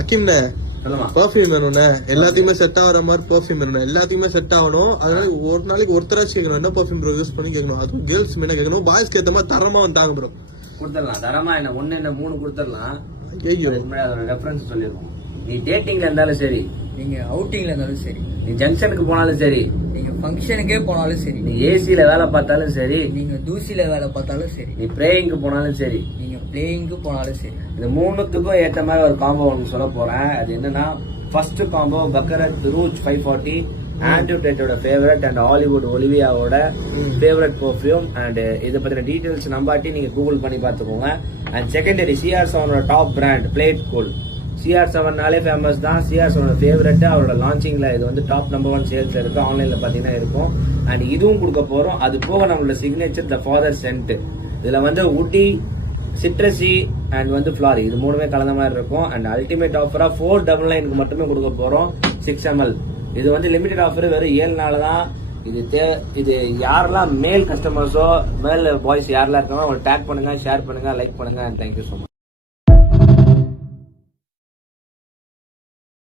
அக்கிம்ண்ணே perfume வேணும்ண்ணே, எல்லாத்தையுமே set ஆகிற மாதிரி பர்ஃபியூம் வேணும், எல்லாத்தையுமே செட் ஆகணும். அதனால ஒரு நாளைக்கு ஒருத்தராச்சும் கேட்கணும், என்ன பர்ஃபியூம் ப்ரோ யூஸ் பண்ணி கேட்கணும். அதுவும் கேர்ள்ஸ் மெயினா கேட்கணும், பாய்ஸ்க்கு ஏற்ற மாதிரி தரமா வந்துட்டாங்க ப்ரோ. கொடுத்துடலாம் தரமா, என்ன ஒன்னு என்ன 3 கொடுத்துடலாம். ஐயோ அதோட ரெஃபரன்ஸ் சொல்லிருக்கோம். நீ டேட்டிங்ல இருந்தாலும் சரி, நீங்க அவுட்டிங்ல இருந்தாலும் சரி, நீ ஜங்ஷனுக்கு போனாலும் சரி, நீங்க ஃபங்க்ஷனுக்கே போனாலும் சரி, நீ ஏசில வேலை பார்த்தாலும் சரி, நீங்க தூசில வேலை பார்த்தாலும் சரி, நீ பிரேயிங்க்கு போனாலும் சரி, நீங்க பிளேயிங்க்கு போனாலும் சரி, இந்த 3த்துக்கும் ஏற்ற மாதிரி ஒரு காம்போ ஒன்று சொல்ல போறேன். அது என்னன்னா, first combo Baccarat Rouge 540, Andrew டேட்டோட ஃபேவரட் அண்ட் ஹாலிவுட் ஒலிவியாவோட ஃபேவரட் பர்ஃபியூம். அண்ட் இதை பத்தின டீடைல்ஸ் நம்பாட்டி நீங்க கூகுள் பண்ணி பார்த்துக்கோங்க. And secondary CR7 top brand played cool. CR7நாலே ஃபேமஸ் தான், CR7 ஃபேவரட். அவரோட லான்ச்சிங்ல இது வந்து டாப் நம்பர் 1 சேல்ஸ்ல இருக்கு, ஆன்லைன்ல பாத்தீங்கன்னா இருக்கும். அண்ட் இதுவும் கொடுக்க போறோம். அது போக நம்மளோட சிக்னேச்சர் த ஃபாதர் சென்ட். இதுல வந்து உட்டி, சிட்ரஸி அண்ட் வந்து ஃபிளாரி, இது 3மே கலந்த மாதிரி இருக்கும். அண்ட் அல்டிமேட் ஆஃபரா 499 மட்டுமே கொடுக்க போறோம் 6 ml. இது வந்து லிமிடெட் ஆஃபர், வெறும் 7 நாள் தான். இது யாரெல்லாம் மேல் கஸ்டமர்ஸோ மேல் பாய்ஸ் யாரெல்லாம் இருக்காங்களோ அவங்க டேக் பண்ணுங்க, ஷேர் பண்ணுங்க, லைக் பண்ணுங்க. And thank you so much.